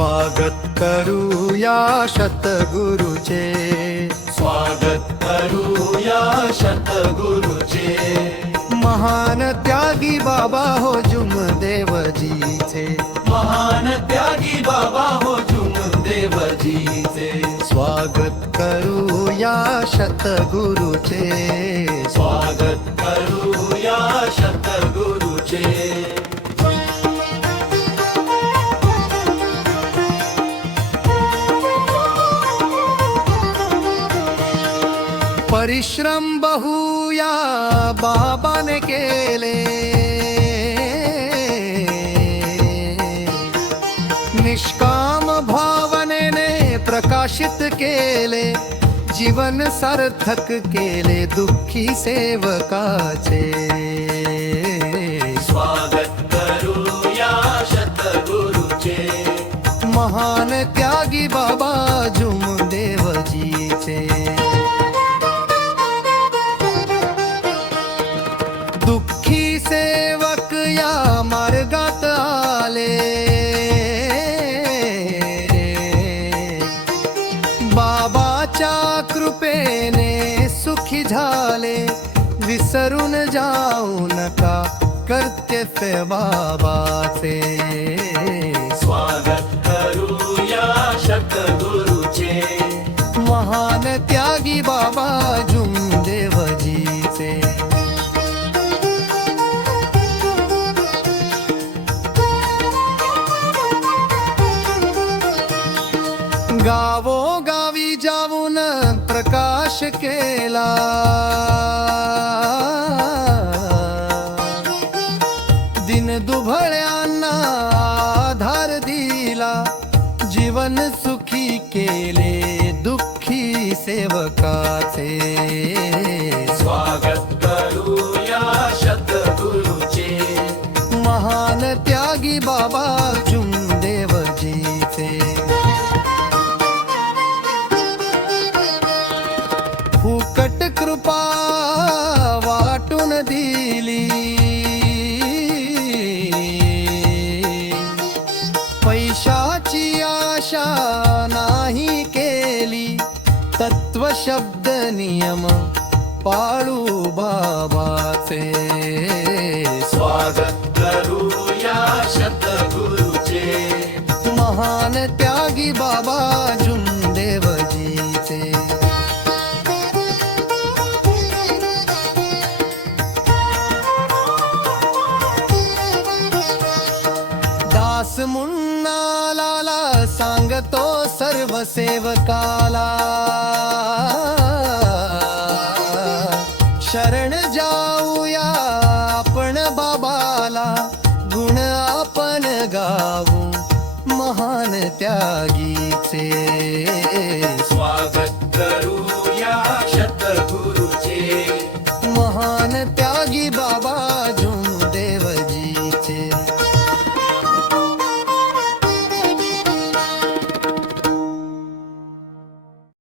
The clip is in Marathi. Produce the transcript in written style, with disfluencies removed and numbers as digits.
स्वागत करूया शतगुरुचे, स्वागत करूया शतगुरुचे। महान त्यागी बाबा हो जुमदेवजीचे, महान त्यागी बाबा हो जुमदेवजीचे। स्वागत करूया शतगुरुचे, स्वागत करूया शतगुरुचे। परिश्रम बहुया बाबाने केले, निष्काम भावनेने प्रकाशित केले, जीवन सार्थक केले दुःखी सेवकाचे। स्वागत करूया शतगुरुचे, महान त्यागी बाबा जुमदेवजीचे। दुःखी सेवक या मार्गात आले, बाबाच्या कृपेने सुखी झाले, विसरून जाऊ नका कर्तव्य बाबाचे। स्वागत करूया शतगुरुचे, महान त्यागी बाबा जुमदेवजीचे। गावोगावी जाऊन प्रकाश केला, दिन दुभळ्यांना आधार दिला, जीवन सुखी केले दुःखी सेवकाचे। स्वागत करूया शतगुरुचे, महान त्यागी बाबा जुमदेवजीचे। फुकट कृपा वाटून दिली, पैशाची आशा नाही केली, तत्व शब्द नियम पाळू बाबाचे। स्वागत करूया शतगुरुचे, महान त्यागी बाबा जुमदेवजीचे। दास मुन्नालाला सांगतो सर्व सेवकाला, शरण जाऊया आपण बाबाला, गुण आपण गाऊ महान त्यागीचे। स्वागत करूया शतगुरुचे, महान त्यागी बाबा